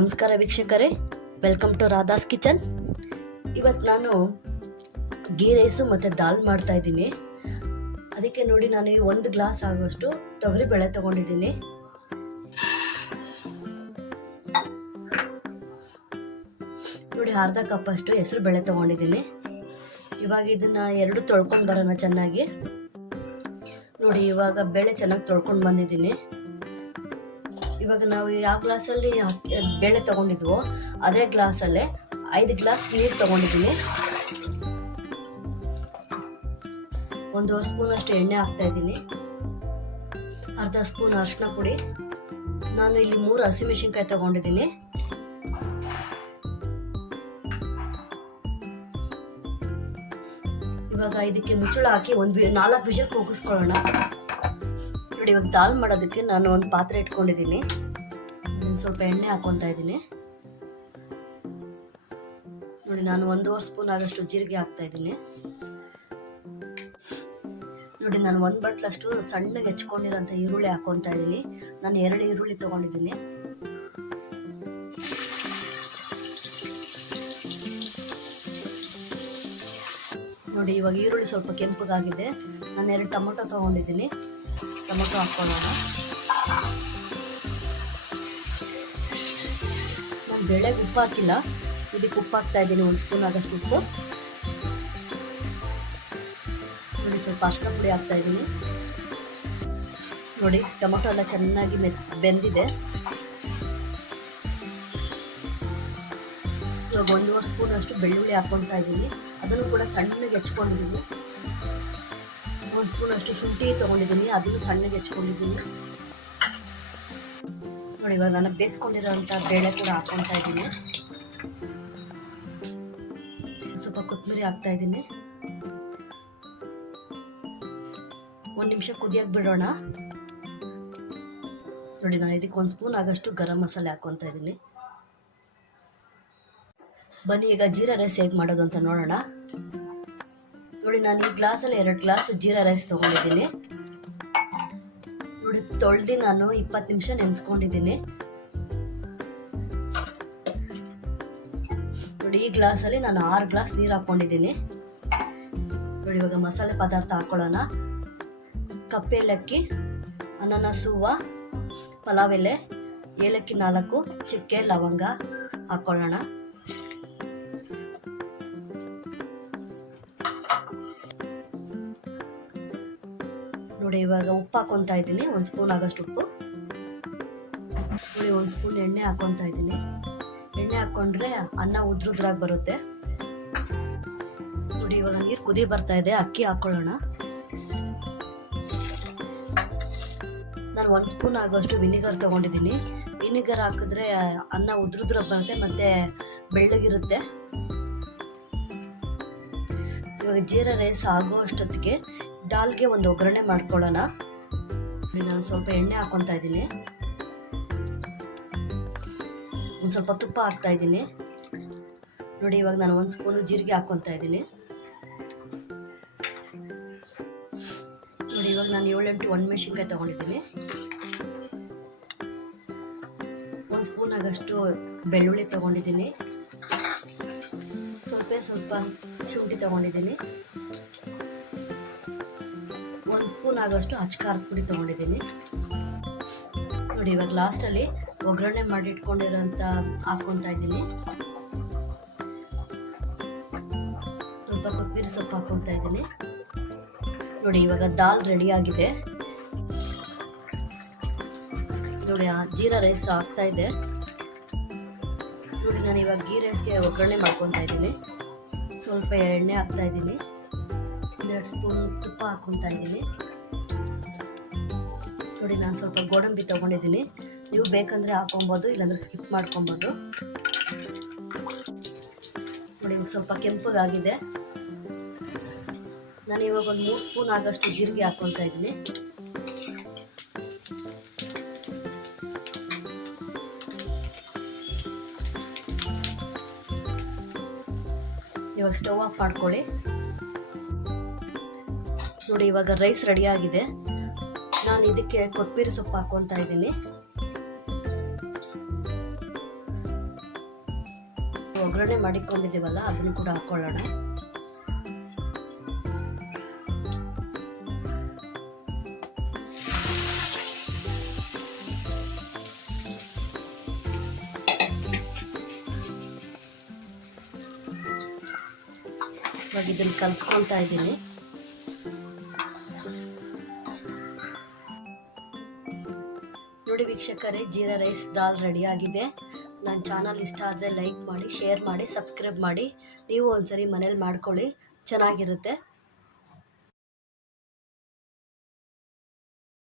ನಮಸ್ಕಾರ ವೀಕ್ಷಕರೇ, welcome to Radha's kitchen. ಇವತ್ತು ನಾನು ಗೀ ರೈಸು ಮತ್ತು ದಾಲ್ ಮಾಡ್ತಾ ಇದ್ದೀನಿ. ಅದಕ್ಕೆ ನೋಡಿ, ನಾನು 1 ಗ್ಲಾಸ್ ಆಗುವಷ್ಟು ತೊಗರಿ ಬೇಳೆ ತೊಗೊಂಡಿದ್ದೀನಿ. ನೋಡಿ, ಅರ್ಧ ಕಪ್ ಅಷ್ಟು ಹೆಸರು ಬೇಳೆ ತೊಗೊಂಡಿದ್ದೀನಿ. ಇವಾಗ ಇದನ್ನು 2 ತೊಳ್ಕೊಂಡು ಬರೋಣ ಚೆನ್ನಾಗಿ. ನೋಡಿ, ಇವಾಗ ಬೇಳೆ ಚೆನ್ನಾಗಿ ತೊಳ್ಕೊಂಡು ಬಂದಿದ್ದೀನಿ. ಇವಾಗ ನಾವು ಯಾವ ಗ್ಲಾಸಲ್ಲಿ ಬೇಳೆ ತೊಗೊಂಡಿದ್ವೋ ಅದೇ ಗ್ಲಾಸಲ್ಲೇ 5 ಗ್ಲಾಸ್ ನೀರು ತೊಗೊಂಡಿದ್ದೀನಿ. 1.5 ಸ್ಪೂನ್ ಅಷ್ಟು ಎಣ್ಣೆ ಹಾಕ್ತಾ ಇದ್ದೀನಿ. ಅರ್ಧ ಸ್ಪೂನ್ ಅರಿಶಿನ ಪುಡಿ. ನಾನು ಇಲ್ಲಿ 3 ಹಸಿಮೆಣಸಿನ್ಕಾಯಿ ತೊಗೊಂಡಿದ್ದೀನಿ. ಇವಾಗ ಇದಕ್ಕೆ ಮುಚ್ಚಳ ಹಾಕಿ 4 ವಿಷಲ್ ಕೂಗಿಸ್ಕೊಳ್ಳೋಣ. ನೋಡಿ, ಇವಾಗ ದಾಲ್ ಮಾಡೋದಕ್ಕೆ ನಾನು ಒಂದು ಪಾತ್ರೆ ಇಟ್ಕೊಂಡಿದ್ದೀನಿ. ಸ್ವಲ್ಪ ಎಣ್ಣೆ ಹಾಕೊತಾ ಇದ್ದೀನಿ. ನೋಡಿ, ನಾನು 1.5 ಸ್ಪೂನ್ ಆಗಷ್ಟು ಜೀರಿಗೆ ಹಾಕ್ತಾ ಇದ್ದೀನಿ. ನೋಡಿ, ನಾನು 1 ಬಟ್ಲಷ್ಟು ಸಣ್ಣಗೆ ಹೆಚ್ಕೊಂಡಿರೋಂಥ ಈರುಳ್ಳಿ ಹಾಕೊತಾ ಇದ್ದೀನಿ. ನಾನು 2 ಈರುಳ್ಳಿ ತೊಗೊಂಡಿದ್ದೀನಿ. ನೋಡಿ, ಇವಾಗ ಈರುಳ್ಳಿ ಸ್ವಲ್ಪ ಕೆಂಪಗಾಗಿದೆ. ನಾನು 2 ಟೊಮೊಟೊ ತೊಗೊಂಡಿದ್ದೀನಿ. ಟೊಮೊಟೊ ಹಾಕ್ಕೊಳ್ಳೋಣ. ನಾನು ಬೇಳೆಗೆ ಉಪ್ಪು ಹಾಕಿಲ್ಲ, ಇದಕ್ಕೆ ಉಪ್ಪು ಹಾಕ್ತಾ ಇದ್ದೀನಿ. 1 ಸ್ಪೂನ್ ಆದಷ್ಟು ಉಪ್ಪು. ನೋಡಿ, ಸ್ವಲ್ಪ ಅರಿಶಿನ ಪುಡಿ ಹಾಕ್ತಾ ಇದ್ದೀನಿ. ನೋಡಿ, ಟೊಮೊಟೊ ಎಲ್ಲ ಚೆನ್ನಾಗಿ ಬೆಂದಿದೆ. ಇವಾಗ 1.5 ಸ್ಪೂನ್ ಅಷ್ಟು ಬೆಳ್ಳುಳ್ಳಿ ಹಾಕ್ಕೊತಾ ಇದ್ದೀನಿ. ಅದನ್ನು ಕೂಡ ಸಣ್ಣಗೆ ಹೆಚ್ಕೊಂಡಿದ್ದೀನಿ. 1 ಸ್ಪೂನ್ ಅಷ್ಟು ಶುಂಠಿ ತೊಗೊಂಡಿದ್ದೀನಿ, ಅದನ್ನು ಸಣ್ಣಗೆ ಹೆಚ್ಕೊಂಡಿದ್ದೀನಿ. ನೋಡಿ, ಇವಾಗ ನಾನು ಬೇಯಿಸ್ಕೊಂಡಿರೋಂಥ ಬೇಳೆ ಕೂಡ ಹಾಕ್ಕೊತಾ ಇದ್ದೀನಿ. ಸ್ವಲ್ಪ ಕೊತ್ತಂಬರಿ ಹಾಕ್ತಾ ಇದ್ದೀನಿ. 1 ನಿಮಿಷ ಕುದಿಯಕ್ಕೆ ಬಿಡೋಣ. ನೋಡಿ, ನಾನು ಇದಕ್ಕೆ 1 ಸ್ಪೂನ್ ಆಗಷ್ಟು ಗರಂ ಮಸಾಲೆ ಹಾಕ್ಕೊತಾ ಇದ್ದೀನಿ. ಬನ್ನಿ ಈಗ ಜೀರಾ ರೈಸ್ ಹೇಗೆ ಮಾಡೋದು ಅಂತ ನೋಡೋಣ. ನೋಡಿ, ನಾನು ಈ ಗ್ಲಾಸಲ್ಲಿ 2 ಗ್ಲಾಸ್ ಜೀರಾ ರೈಸ್ ತೊಗೊಂಡಿದ್ದೀನಿ. ನೋಡಿ, ತೊಳೆದು ನಾನು 20 ನಿಮಿಷ ನೆನೆಸ್ಕೊಂಡಿದ್ದೀನಿ. ನೋಡಿ, ಈ ಗ್ಲಾಸಲ್ಲಿ ನಾನು 6 ಗ್ಲಾಸ್ ನೀರು ಹಾಕ್ಕೊಂಡಿದ್ದೀನಿ. ನೋಡಿ, ಇವಾಗ ಮಸಾಲೆ ಪದಾರ್ಥ ಹಾಕ್ಕೊಳ್ಳೋಣ. ಕಪ್ಪು ಏಲಕ್ಕಿ, ಅನಾನಸ್ ಹೂವು, ಪಲಾವ್ ಎಲೆ, ಏಲಕ್ಕಿ 4, ಚಕ್ಕೆ, ಲವಂಗ ಹಾಕ್ಕೊಳ್ಳೋಣ. ನೋಡಿ, ಇವಾಗ ಉಪ್ಪು ಹಾಕ್ಕೊತಾ ಇದ್ದೀನಿ. 1 ಸ್ಪೂನ್ ಆಗಷ್ಟು ಉಪ್ಪು. ನೋಡಿ, 1 ಸ್ಪೂನ್ ಎಣ್ಣೆ ಹಾಕ್ಕೊತಾ ಇದ್ದೀನಿ. ಎಣ್ಣೆ ಹಾಕ್ಕೊಂಡ್ರೆ ಅನ್ನ ಉದ್ರುದ್ರಾಗಿ ಬರುತ್ತೆ. ನೋಡಿ, ಇವಾಗ ನೀರು ಕುದಿ ಬರ್ತಾ ಇದೆ. ಅಕ್ಕಿ ಹಾಕ್ಕೊಳ್ಳೋಣ. ನಾನು 1 ಸ್ಪೂನ್ ಆಗೋಷ್ಟು ವಿನಿಗರ್ ತೊಗೊಂಡಿದ್ದೀನಿ. ವಿನಿಗರ್ ಹಾಕಿದ್ರೆ ಅನ್ನ ಉದ್ರುದ್ರಾಗಿ ಬರುತ್ತೆ ಮತ್ತು ಬೆಳ್ಳಗಿರುತ್ತೆ. ಇವಾಗ ಜೀರಾ ರೈಸ್ ಆಗೋ ಅಷ್ಟೊತ್ತಿಗೆ ದಾಲ್ಗೆ ಒಂದು ಒಗ್ಗರಣೆ ಮಾಡ್ಕೊಳ್ಳೋಣ. ನಾನು ಸ್ವಲ್ಪ ಎಣ್ಣೆ ಹಾಕ್ಕೊತಾ ಇದ್ದೀನಿ. ಒಂದು ಸ್ವಲ್ಪ ತುಪ್ಪ ಹಾಕ್ತಾ ಇದ್ದೀನಿ. ನೋಡಿ, ಇವಾಗ ನಾನು 1 ಸ್ಪೂನು ಜೀರಿಗೆ ಹಾಕ್ಕೊತಾ ಇದ್ದೀನಿ. ನೋಡಿ, ಇವಾಗ ನಾನು 7-8 ಒಣಮೆಣಸಿನ್ಕಾಯಿ ತೊಗೊಂಡಿದ್ದೀನಿ. 1 ಸ್ಪೂನ್ ಆಗಷ್ಟು ಬೆಳ್ಳುಳ್ಳಿ ತೊಗೊಂಡಿದ್ದೀನಿ. ಸ್ವಲ್ಪ ಶುಂಠಿ ತೊಗೊಂಡಿದ್ದೀನಿ. 1 ಸ್ಪೂನ್ ಆಗೋಷ್ಟು ಅಚ್ಕಾರದ ಪುಡಿ ತೊಗೊಂಡಿದ್ದೀನಿ. ನೋಡಿ, ಇವಾಗ ಲಾಸ್ಟಲ್ಲಿ ಒಗ್ಗರಣೆ ಮಾಡಿ ಇಟ್ಕೊಂಡಿರೋಂಥ ಹಾಕ್ಕೊತಾ ಇದ್ದೀನಿ. ಸ್ವಲ್ಪ ಕೊತ್ತಂಬರಿ ಸೊಪ್ಪು ಹಾಕ್ಕೊತಾ ಇದ್ದೀನಿ. ನೋಡಿ, ಇವಾಗ ದಾಲ್ ರೆಡಿ ಆಗಿದೆ. ನೋಡಿ, ಜೀರಾ ರೈಸ್ ಆಗ್ತಾ ಇದೆ. ನೋಡಿ, ನಾನು ಇವಾಗ ಗೀ ರೈಸ್ಗೆ ಒಗ್ಗರಣೆ ಮಾಡ್ಕೊತಾ ಇದ್ದೀನಿ. ಸ್ವಲ್ಪ ಎಣ್ಣೆ ಹಾಕ್ತಾ ಇದ್ದೀನಿ. 2 ಸ್ಪೂನ್ ತುಪ್ಪ ಹಾಕ್ಕೊತಾ ಇದ್ದೀನಿ. ನೋಡಿ, ನಾನು ಸ್ವಲ್ಪ ಗೋಡಂಬಿ ತೊಗೊಂಡಿದ್ದೀನಿ. ನೀವು ಬೇಕಂದರೆ ಹಾಕೊಬೋದು, ಇಲ್ಲಾಂದ್ರೆ ಸ್ಕಿಪ್ ಮಾಡ್ಕೊಬೋದು. ನೋಡಿ, ಸ್ವಲ್ಪ ಕೆಂಪಗಾಗಿದೆ. ನಾನು ಇವಾಗ ಒಂದು 3 ಸ್ಪೂನ್ ಆಗಷ್ಟು ಜೀರಿಗೆ ಹಾಕ್ಕೊತಾ ಇದ್ದೀನಿ. ಇವಾಗ ಸ್ಟವ್ ಆಫ್ ಮಾಡ್ಕೊಳ್ಳಿ. ನೋಡಿ, ಇವಾಗ ರೈಸ್ ರೆಡಿ ಆಗಿದೆ. ನಾನು ಇದಕ್ಕೆ ಕೊತ್ತಂಬರಿ ಸೊಪ್ಪು ಹಾಕ್ಕೊತಾ ಇದ್ದೀನಿ. ಒಗ್ಗರಣೆ ಮಾಡಿಕೊಂಡಿದ್ದೀವಲ್ಲ ಅದನ್ನು ಕೂಡ ಹಾಕ್ಕೊಳ್ಳೋಣ. ಇವಾಗ ಇದನ್ನು ಕಲಿಸ್ಕೊತಾ ಇದ್ದೀನಿ. ನೋಡಿ ವೀಕ್ಷಕರೇ, ಜೀರಾ ರೈಸ್ ದಾಲ್ ರೆಡಿ ಆಗಿದೆ. ನನ್ನ ಚಾನಲ್ ಇಷ್ಟ ಆದರೆ ಲೈಕ್ ಮಾಡಿ, ಶೇರ್ ಮಾಡಿ, ಸಬ್ಸ್ಕ್ರೈಬ್ ಮಾಡಿ. ನೀವು ಒಂದ್ಸರಿ ಮನೇಲಿ ಮಾಡ್ಕೊಳ್ಳಿ, ಚೆನ್ನಾಗಿರುತ್ತೆ.